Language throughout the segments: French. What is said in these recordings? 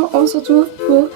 maintenant on se retrouve pour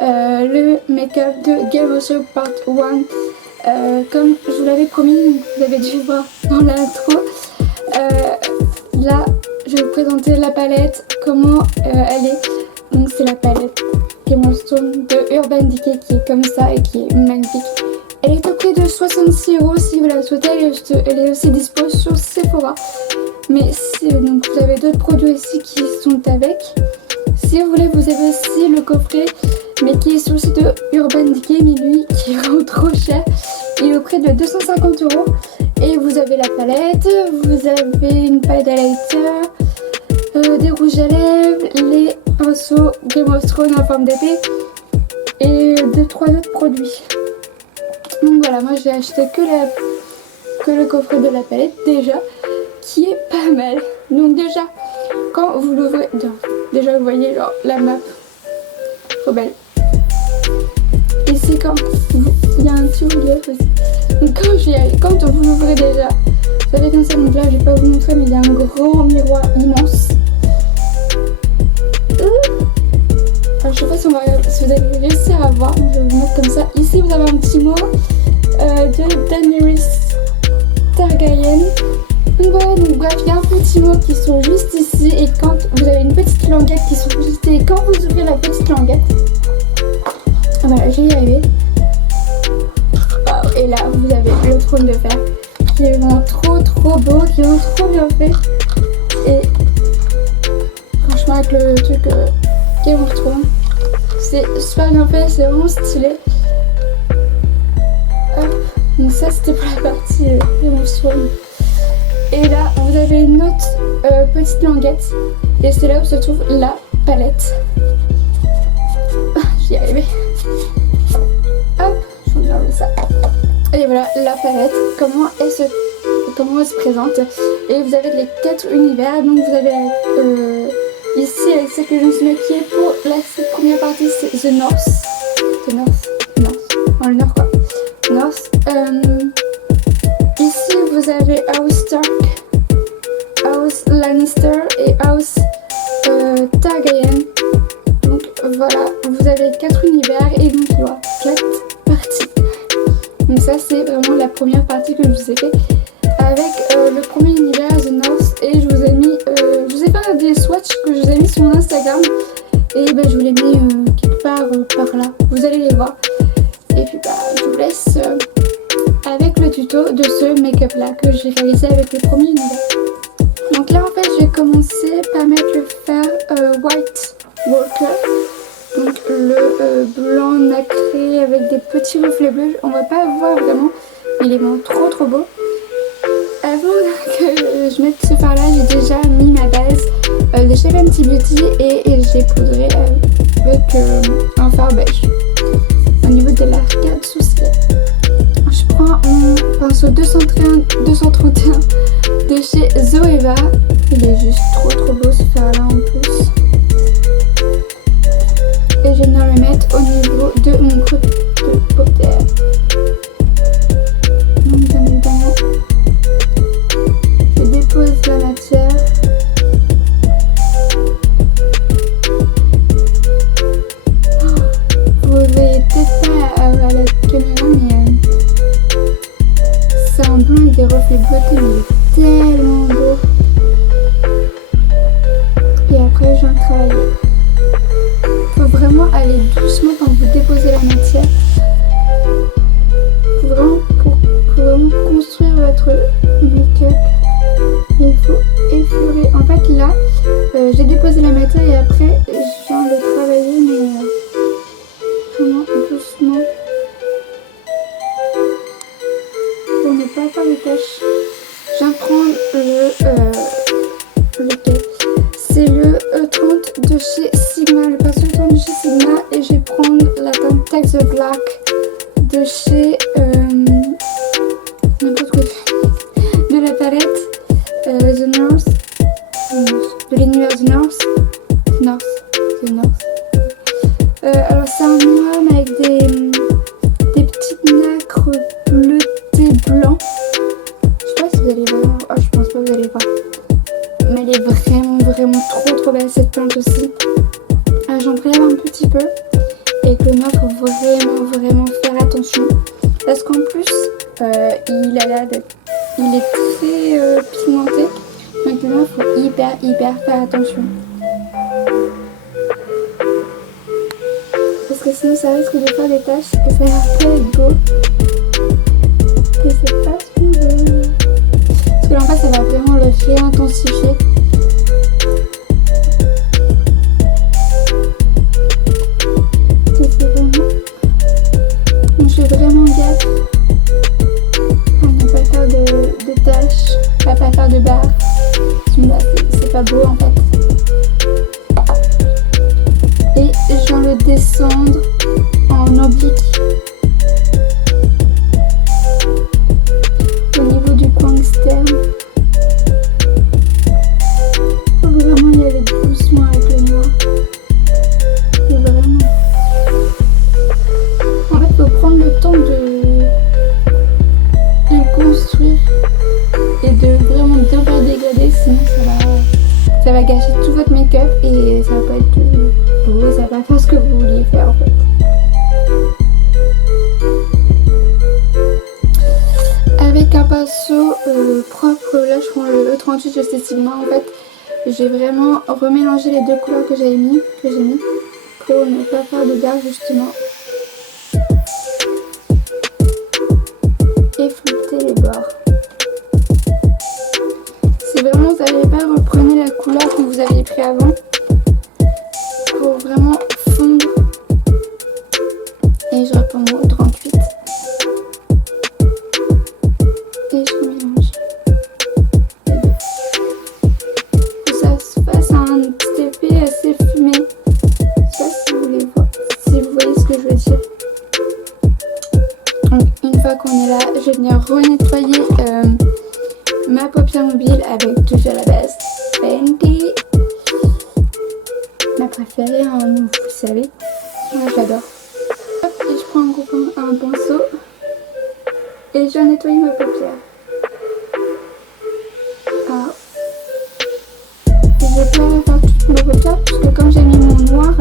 le make-up de Game of Thrones Part 1. Comme je vous l'avais promis, vous avez dû voir dans l'intro. Là, je vais vous présenter la palette, comment elle est. Donc c'est la palette Game of Thrones de Urban Decay qui est comme ça et qui est magnifique. Elle est au prix de 66€ si vous la souhaitez. Elle est aussi dispo sur Sephora. Mais donc vous avez d'autres produits aussi qui sont avec. Si vous voulez, vous avez aussi le coffret, mais qui est sur le site de Urban Decay, mais lui qui est vraiment trop cher. Il est au prix de 250€. Et vous avez la palette, vous avez une palette highlighter, des rouges à lèvres, les pinceaux Game of Thrones en forme d'épée et 2-3 autres produits. Donc voilà, moi j'ai acheté que le coffret de la palette déjà, qui est pas mal. Donc déjà, quand vous l'ouvrez, déjà vous voyez genre la map, trop belle. Et c'est quand il y a un petit relief aussi. Donc quand vous l'ouvrez déjà, vous avez comme ça, donc là je vais pas vous montrer, mais il y a un grand miroir immense. Alors je sais pas si vous allez réussir à voir, je vais vous mettre comme ça. Ici vous avez un petit mot de Daenerys Targaryen. Donc voilà, donc bref, il y a un petit mot qui sont juste ici, et quand vous avez une petite languette qui sont juste, et quand vous ouvrez la petite languette, voilà, je vais y arriver. Et là vous avez le trône de fer qui est vraiment trop beau, qui est vraiment trop bien fait. Et franchement avec le truc Game of Thrones, c'est super bien fait, c'est vraiment stylé. Hop. Donc ça c'était pour la partie Game of Thrones. Et là vous avez une autre petite languette, et c'est là où se trouve la palette. J'y arrivé. Hop, je vous enlève ça. Et voilà la palette, comment elle se présente. Et vous avez les 4 univers. Donc vous avez ici avec celle que je me suis maquillée pour cette première partie, c'est The North. Dans le nord quoi. North. Ici vous avez House Stark, House Lannister et House Targaryen. Donc voilà, vous avez 4 univers et donc il y aura 4 parties. Donc ça c'est vraiment la première partie que je vous ai fait avec le premier univers The North, et je vous ai mis, je vous ai fait des swatchs que je vous ai mis sur mon Instagram, et je vous les ai mis quelque part par là, vous allez les voir. Et puis je vous laisse avec le tuto de ce make-up là que j'ai réalisé avec le premier univers. Donc là en fait je vais commencer par mettre le fer White Walker. Donc le blanc nacré avec des petits reflets bleus, on va pas voir vraiment, mais il est vraiment trop beau. Avant que je mette ce fard là, j'ai déjà mis ma base de chez Fenty Beauty, et j'ai poudré avec un fard beige au niveau de l'arcade sourcilière. Je prends un pinceau 231 de chez Zoeva, il est juste trop beau ce fard là en plus. Et je vais venir le mettre au niveau de mon creux de paupière. Donc bien évidemment, je dépose la matière. Vous voyez peut-être pas à la caméra, mais c'est un blanc avec des reflets bleutés, mais il est tellement beau. Et après je viens travailler. Faut vraiment aller doucement quand vous déposez la matière. Pour vraiment construire votre make-up, il faut effleurer. En fait là, j'ai déposé la matière et après je viens de travailler, mais vraiment doucement pour ne pas faire de taches. Je viens prendre lequel. C'est le 30 de chez Sigma, le pinceau 30 de chez Sigma, et je vais prendre la teinte Take the Black de chez de la palette The North, de l'univers The North. Alors c'est un noir mais avec des petites nacres bleutées blancs. Je sais pas si vous allez voir, je pense pas que vous allez voir, mais elle est vraiment qu'en plus il a l'air d'être, il est très pigmenté, donc là il faut hyper faire attention parce que sinon ça risque de faire des taches et ça va pas être beau et c'est pas ce qu'on veut parce que là en fait ça va vraiment le réintensifier. Je fais vraiment gaffe à ne pas faire de taches, à pas faire de barres. C'est pas beau en fait. Et je viens le descendre en oblique au niveau du coin externe. Faut vraiment y aller doucement avec le noir. Et vraiment. En fait, faut prendre le temps de le construire et de vraiment bien faire dégrader, sinon ça va gâcher tout votre make-up et ça va pas être beau, ça va pas faire ce que vous vouliez faire en fait. Avec un pinceau propre, là je prends le E38 de Cécile Sigma en fait. J'ai vraiment remélangé les deux couleurs que j'ai mis pour ne pas faire de barres justement. Et flouter les bords. Si vraiment vous n'avez pas, reprenez la couleur que vous aviez pris avant pour vraiment fondre. Et je reprends mon 38 et je mélange. Que ça se fasse un petit effet assez fumé. Je sais pas si vous voulez voir, si vous voyez ce que je veux dire. Donc une fois qu'on est là, je vais venir renettoyer ma paupière mobile avec toujours la base Fenty. Ma préférée, hein, vous le savez. Moi je l'adore. Et je prends un pinceau et je vais nettoyer ma paupière. Alors, je vais pas faire toute ma paupière puisque comme j'ai mis mon noir,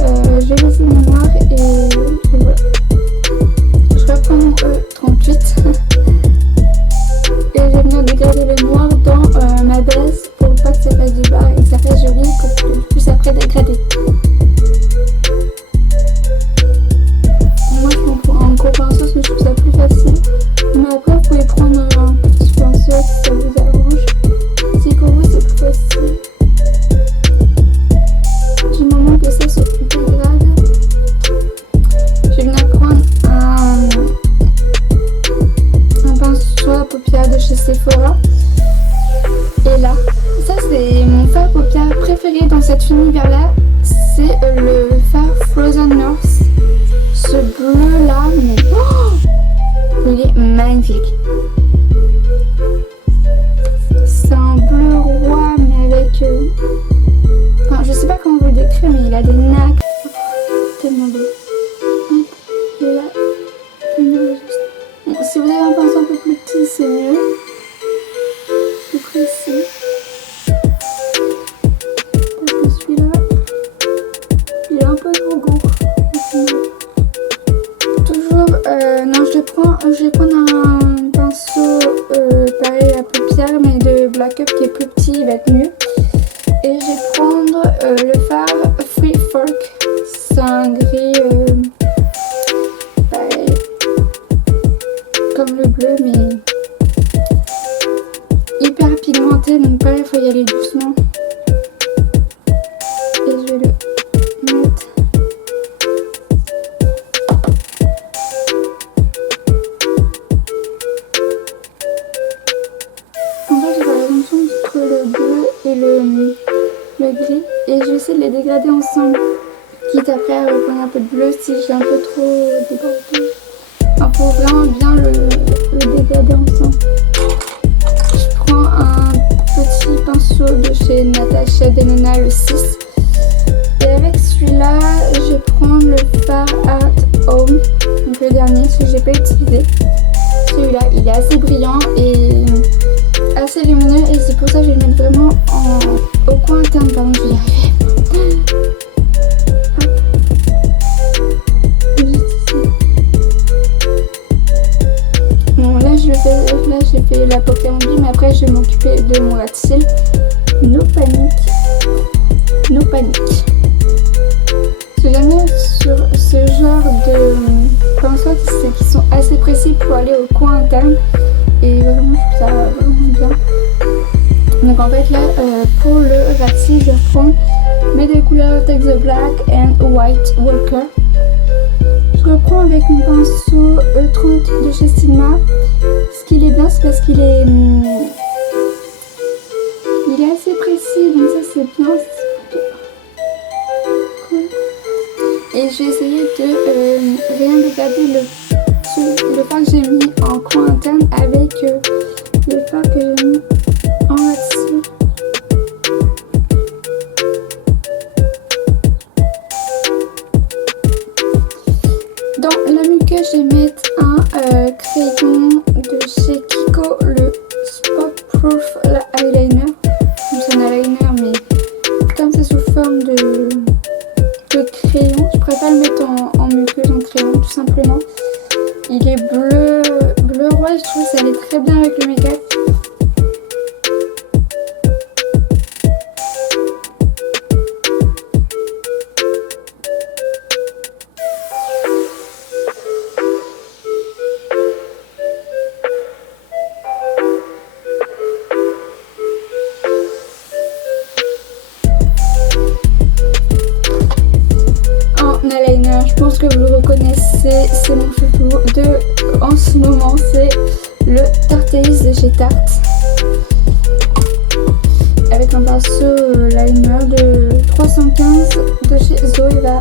je vais laisser mon noir et voilà. Je reprends mon E38 et je vais venir dégrader le noir dans ma base pour pas que ça fasse du barre et que ça fasse joli pour que je puisse après dégrader. Moi je prends un gros pinceau parce que je trouve ça plus facile, mais après vous pouvez prendre un petit pinceau si ça vous arrange. Si pour vous c'est plus facile, du moment que ça se dégrade, je vais venir prendre un pinceau à paupières de chez Sephora. Et là, ça c'est mon fard à paupières préféré dans cet univers là, c'est le fard Frozen North. Ce bleu là, mais il est magnifique. C'est un bleu roi mais avec enfin je sais pas comment vous le décrire, mais il a des nacres tellement beau. Et là, bon, si vous avez un pinceau un peu plus petit c'est mieux, plus précis, parce que celui-là il est un peu trop gros. Toujours non, je vais prendre un pinceau pareil à paupières mais de Black Up qui est plus petit, il va être mieux. Et je vais prendre le fard Free Fork, c'est un gris pareil comme le bleu mais hyper pigmenté, donc pareil il faut y aller doucement. Et je vais le mettre. En fait, j'ai pas l'attention entre le bleu et le gris et je vais essayer de les dégrader ensemble, quitte après à reprendre un peu de bleu si j'ai un peu trop débordé. Enfin, faut vraiment bien le dégrader ensemble. Je prends un petit pinceau de chez Natasha Denona, le 6. Et avec celui-là, je vais prendre le fard Art Home, donc le dernier, celui que j'ai pas utilisé. Celui-là, il est assez brillant et assez lumineux et c'est pour ça que je vais le mettre vraiment au coin interne. Pardon, je vais y arriver. Hop. Juste ici. j'ai fait la paupière mobile, mais après je vais m'occuper de mon rat-cils. No panique. No panique. Ce que j'aime bien sur ce genre de pinceaux, c'est qu'ils sont assez précis pour aller au coin interne. Et vraiment, je trouve ça vraiment bien. Donc en fait là, pour le rat-cils, je vais prendre mes deux couleurs Take the Black and White Walker. Je reprends avec mon pinceau E30 de chez Sigma. Ce qu'il est bien, c'est parce qu'il est assez précis, donc ça c'est bien. Cool. Et je vais essayer de rien dégrader le fard que j'ai mis en coin interne avec le fard que j'ai mis en rat-cils. Dans la muqueuse, je vais mettre un crayon de chez Kiko, le Spot Proof Eyeliner. Donc c'est un eyeliner, mais comme c'est sous forme de crayon, je préfère le mettre en muqueuse, en crayon, tout simplement. Il est bleu roi, je trouve que ça allait très bien avec le make-up. Eyeliner, je pense que vous le reconnaissez, c'est mon chouchou en ce moment, c'est le Tarteis de chez Tarte avec un pinceau liner de 315 de chez Zoeva.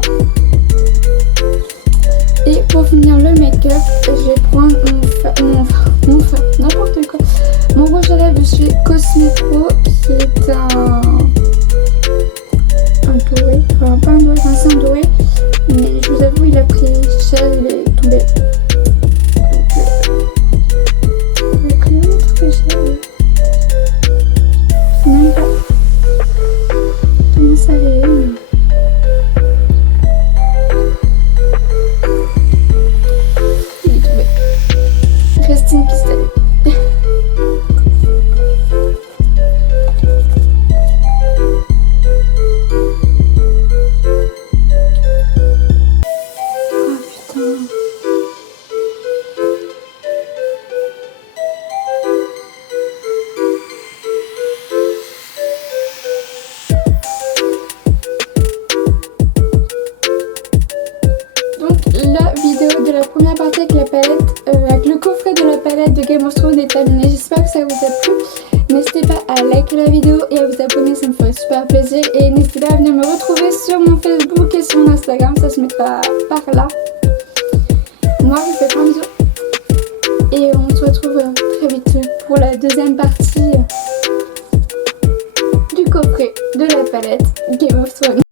Et pour finir le make-up, je vais prendre mon rouge à lèvres de chez Cosmetro, qui est un doré, enfin pas un doré, c'est un doré. Mais je vous avoue, il a pris cher, il est tombé. Il a pris vraiment très cher. Je sais même pas comment ça allait. Il est tombé. Reste une piste. La vidéo de la première partie avec la palette, avec le coffret de la palette de Game of Thrones est terminée. J'espère que ça vous a plu. N'hésitez pas à liker la vidéo et à vous abonner, ça me ferait super plaisir. Et n'hésitez pas à venir me retrouver sur mon Facebook et sur mon Instagram, ça se mettra par là. Moi, je vous fais plein de bisous. Et on se retrouve très vite pour la deuxième partie du coffret de la palette Game of Thrones.